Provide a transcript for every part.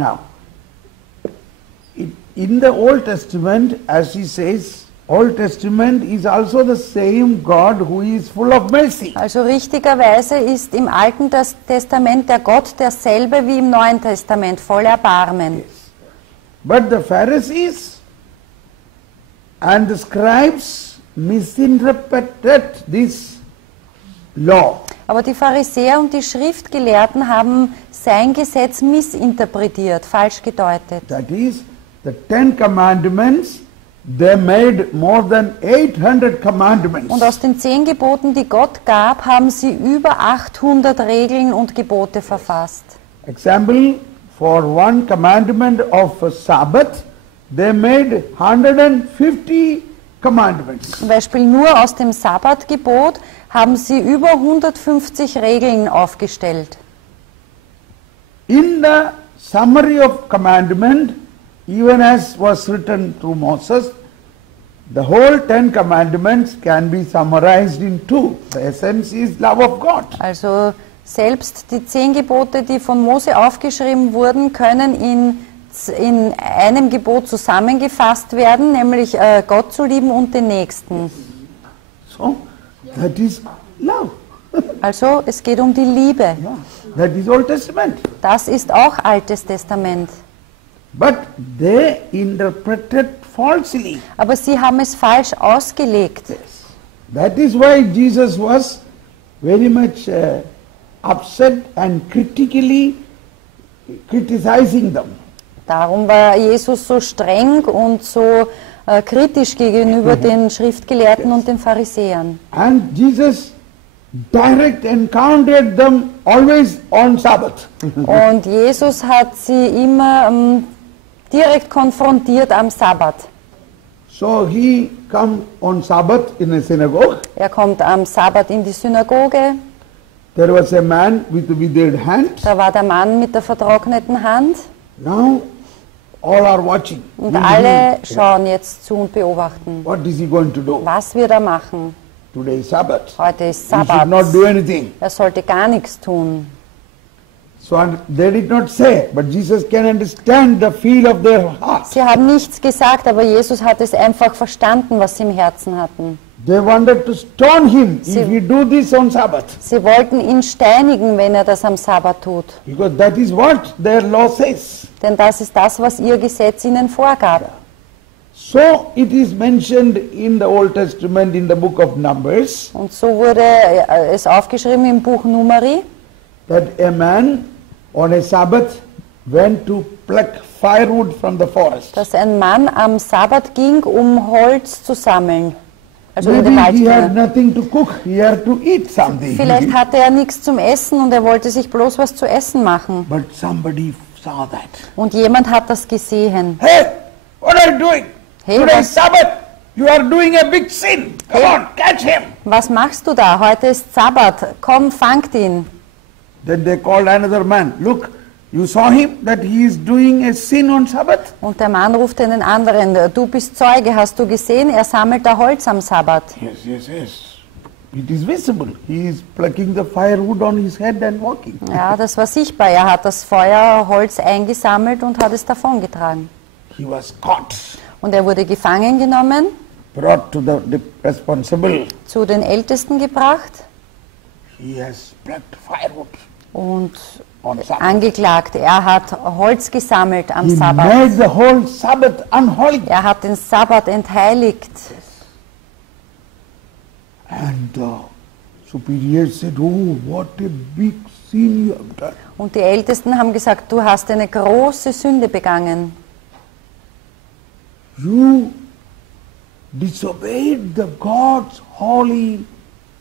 Now, in the Old Testament, as he says, Old Testament is also the same God who is full of mercy. Also richtigerweise ist im Alten Testament der Gott derselbe wie im Neuen Testament, voll Erbarmen. Yes. But the Pharisees and the scribes misinterpreted this law. Aber die Pharisäer und die Schriftgelehrten haben sein Gesetz missinterpretiert, falsch gedeutet. That is, the 10 Commandments, they made more than 800 commandments. Und aus den 10 Geboten, die Gott gab, haben sie über 800 Regeln und Gebote verfasst. Example, for one commandment of a Sabbath, they made 150 commandments. Zum Beispiel nur aus dem Sabbatgebot haben sie über 150 Regeln aufgestellt. In the summary of commandment, even as was written through Moses, the whole 10 commandments can be summarized in 2. The essence is love of God. Also selbst die 10 Gebote, die von Mose aufgeschrieben wurden, können in einem Gebot zusammengefasst werden, nämlich Gott zu lieben und den Nächsten. So, that is love. Also es geht um die Liebe. Yeah, that is Old Testament. Das ist auch Altes Testament. But they interpreted falsely. Aber sie haben es falsch ausgelegt. Yes. That is why Jesus was very much upset and critically criticizing them. Darum war Jesus so streng und so kritisch gegenüber den Schriftgelehrten und den Pharisäern. And Jesus direct encountered them always on Sabbath. Und Jesus hat sie immer direkt konfrontiert am Sabbat. So he come on Sabbath in a synagogue. Er kommt am Sabbat in die Synagoge. There was a man with a withered hand. Da war der Mann mit der vertrockneten Hand. Now all are watching. Und alle schauen jetzt zu und beobachten. What is he going to do? Was wird er machen? Today is Sabbath. Heute ist He should Sabbat. not do anything. Er sollte gar nichts tun. So they did not say, but Jesus can understand the feel of their heart. Sie haben nichts gesagt, aber Jesus hat es einfach verstanden, was sie im Herzen hatten. They wanted to stone him if he do this on Sabbath. Sie wollten ihn steinigen, wenn er das am Sabbat tut. Because that is what their law says. Denn das ist das, was ihr Gesetz ihnen vorgab. So it is mentioned in the Old Testament in the book of Numbers Und so wurde es aufgeschrieben im Buch Numeri, that a man on a Sabbath went to pluck firewood from the forest. dass ein Mann am Sabbat ging, um Holz zu sammeln. Also in Maybe den he had Wald. nothing to cook, he had to eat something. Vielleicht hatte er nichts zum Essen und er wollte sich bloß was zu essen machen. But somebody saw that. Und jemand hat das gesehen. Hey, what are you doing? Hey, Today is was- Sabbath. You are doing a big sin. Come Hey. on, catch him. Was machst du da? Heute ist Sabbat. Komm, fangt ihn. Then they called another man. Look, you saw him that he is doing a sin on Sabbath? Und der Mann ruft einen anderen. Du bist Zeuge, hast du gesehen? Er sammelt da Holz am Sabbat. Yes. It is visible. He is plucking the firewood on his head and walking. Ja, das war sichtbar. Er hat das Feuerholz eingesammelt und hat es davongetragen. He was caught, Und er wurde gefangen genommen, brought to the responsible. zu den Ältesten gebracht He has plucked firewood und on Sabbath. angeklagt. Er hat Holz gesammelt am He Sabbat. made the whole Sabbath unholy. Er hat den Sabbat entheiligt. And the superior said, oh, what a big sin you have done. Und die Ältesten haben gesagt, du hast eine große Sünde begangen. You disobeyed the God's holy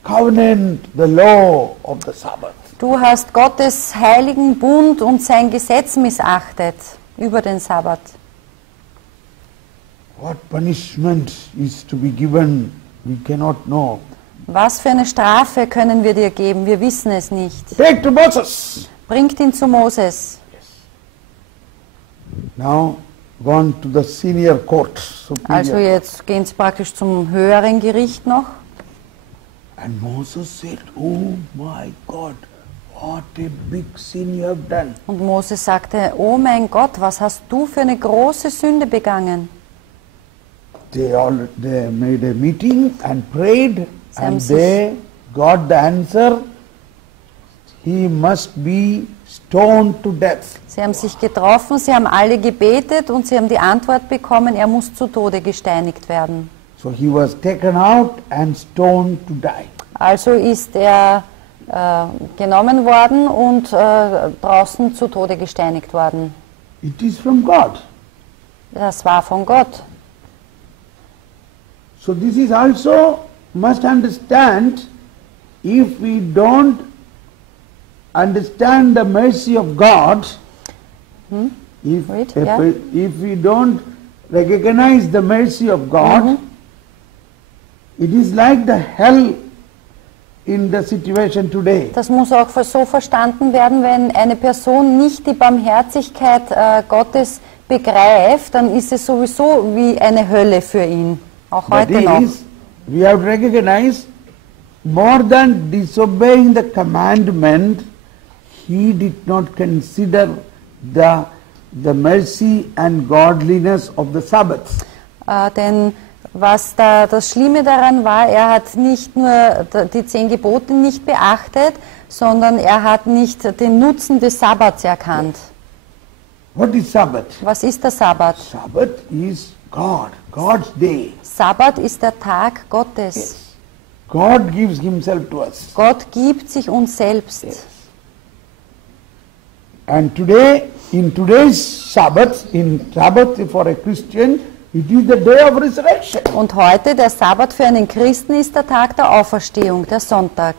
covenant, the law of the Sabbath. Du hast Gottes heiligen Bund und sein Gesetz missachtet über den Sabbat. What punishment is to be given, we cannot know. Was für eine Strafe können wir dir geben? Wir wissen es nicht. Take to Moses. Bringt ihn zu Moses. Now gone to the senior court, superior. Also jetzt gehen sie praktisch zum höheren Gericht noch. And Moses said, oh my God, what a big sin you have done. Und Mose sagte, oh mein Gott, was hast du für eine große Sünde begangen? They made a meeting and prayed, Sie haben and sich- they got the answer. He must be stoned to death. Sie haben sich getroffen, sie haben alle gebetet und sie haben die Antwort bekommen, er muss zu Tode gesteinigt werden. So he was taken out and stoned to die. Also ist er genommen worden und draußen zu Tode gesteinigt worden. It is from God. Das war von Gott. So this is also, must understand, if we don't understand the mercy of God, if, Wait, a yeah. pe- if we don't recognize the mercy of God, it is like the hell in the situation today. Das muss auch so verstanden werden, wenn eine Person nicht die Barmherzigkeit Gottes begreift, dann ist es sowieso wie eine Hölle für ihn, auch That heute noch. is, we have to recognize, more than disobeying the commandment, he did not consider the mercy and godliness of the Sabbath. Denn was da das Schlimme daran war, er hat nicht nur die 10 Gebote nicht beachtet, sondern er hat nicht den Nutzen des Sabbats erkannt. What is Sabbath? Was ist der Sabbat? Sabbath is God, God's day. Sabbat ist der Tag Gottes. God gives himself to us. Gott gibt sich uns selbst. And today, in today's Sabbath for a Christian, it is the day of resurrection. Und heute, der Sabbat für einen Christen, ist der Tag der Auferstehung, der Sonntag.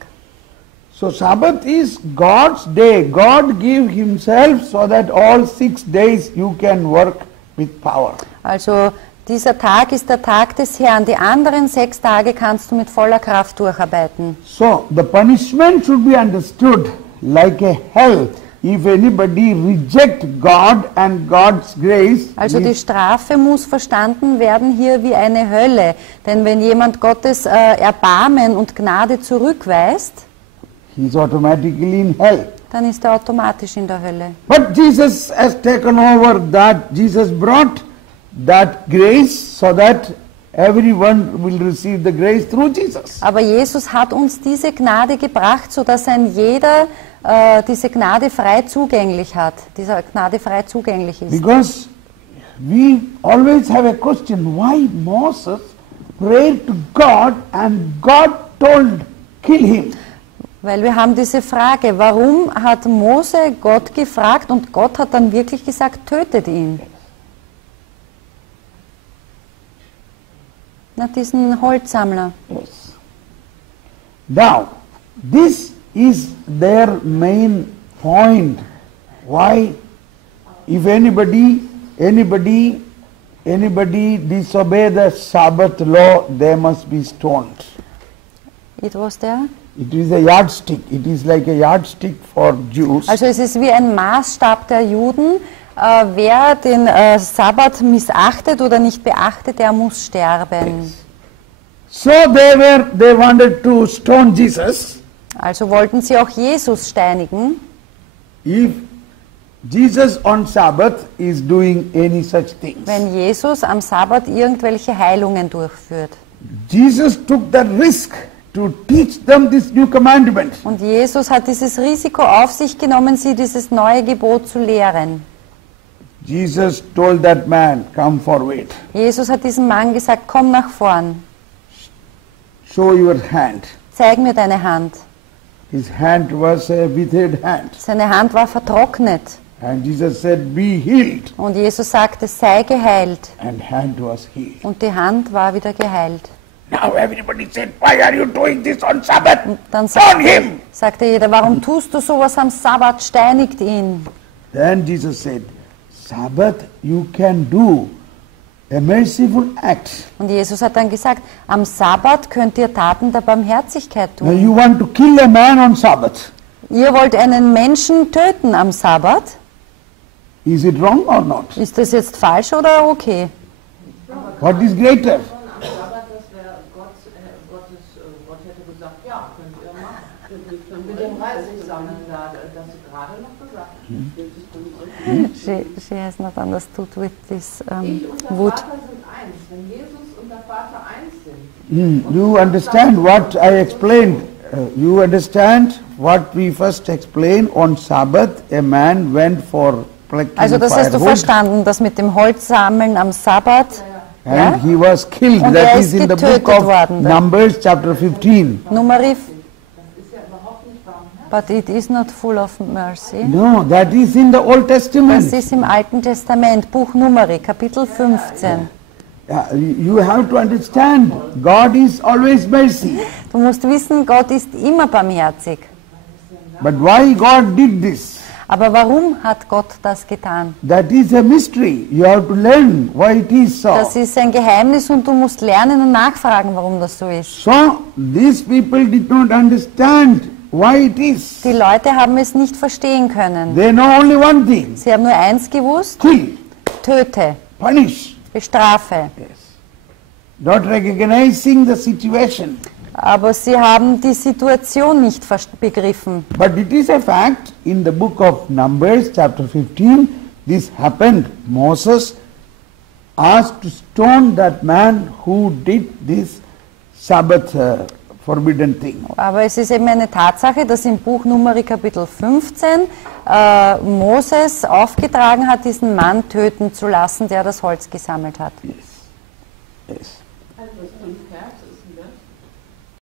So Sabbath is God's day. God gave himself so that all 6 days you can work with power. Also dieser Tag ist der Tag des Herrn. Die anderen 6 Tage kannst du mit voller Kraft durcharbeiten. So the punishment should be understood like a hell. If anybody reject God and God's grace, Also die Strafe muss verstanden werden hier wie eine Hölle. Denn wenn jemand Gottes Erbarmen und Gnade zurückweist, he is automatically in hell. dann ist er automatisch in der Hölle. But Jesus has taken over that. Jesus brought that grace so that everyone will receive the grace through Jesus. Aber Jesus hat uns diese Gnade gebracht, sodass ein jeder diese Gnade frei zugänglich hat, dieser Gnade frei zugänglich ist. Because we always have a question, why Moses prayed to God and God told, kill him. Weil wir haben diese Frage, warum hat Mose Gott gefragt und Gott hat dann wirklich gesagt, tötet ihn? Na, diesen Holzsammler. Yes. Now, this is their main point. Why, if anybody disobey the Sabbath law, they must be stoned. It was there? It is a yardstick. It is like a yardstick for Jews. Also es ist wie ein Maßstab der Juden. Wer den Sabbat missachtet oder nicht beachtet, der muss sterben. So they wanted to stone Jesus. Also wollten sie auch Jesus steinigen. If Jesus on Sabbath is doing any such things. Wenn Jesus am Sabbat irgendwelche Heilungen durchführt. Jesus took the risk to teach them this new commandment. Und Jesus hat dieses Risiko auf sich genommen, sie dieses neue Gebot zu lehren. Jesus told that man, come forward, Jesus hat diesem Mann gesagt, komm nach vorn, show your hand. zeig mir deine Hand. His hand was a withered hand. Seine Hand war vertrocknet. And Jesus said, be healed. Und Jesus sagte, sei geheilt. And hand was healed. Und die Hand war wieder geheilt. Now everybody said, why are you doing this on Sabbath? Dann Stone him. sagte jeder, warum tust du sowas am Sabbat, steinigt ihn. Then Jesus said, Sabbath you can do a merciful act. Und Jesus hat dann gesagt, am Sabbat könnt ihr Taten der Barmherzigkeit Now tun. you want to kill a man on Sabbath. Ihr wollt einen Menschen töten am Sabbat. Is it wrong or not? Ist das jetzt falsch oder okay? What is greater? Am Sabbat, das wäre Gott hätte gesagt, ja, könnt ihr machen. Mit dem 30 sammeln da, She has not understood with this wood. Wenn Jesus und der Vater eins sind. You understand what I explained? You understand what we first explained on Sabbath? A man went for plucking Also das hast du firewood verstanden, das mit dem Holzsammeln am Sabbat. and Ja? he was killed. Und That er is ist in the book getötet of worden. Numbers chapter 15. Numeri, but it is not full of mercy. No, that is in the Old Das Testament. ist im Alten Testament, Buch Numeri, Kapitel 15. You have to understand, God is always mercy. Du musst wissen, Gott ist immer barmherzig. But why God did this? Aber warum hat Gott das getan? That is a mystery. You have to learn why it is so. Das ist ein Geheimnis und du musst lernen und nachfragen, warum das so ist. So, these people did not understand why it is. Die Leute haben es nicht verstehen können. They know only one thing. Sie haben nur eins gewusst: Kill, töte, punish. bestrafe. Yes. Not recognizing the situation. Aber sie haben die Situation nicht begriffen. But it is a fact, in the book of Numbers, chapter 15, this happened. Moses asked to stone that man who did this Sabbath forbidden thing. Aber es ist eben eine Tatsache, dass im Buch Numeri Kapitel 15 Moses aufgetragen hat, diesen Mann töten zu lassen, der das Holz gesammelt hat. Yes. Yes.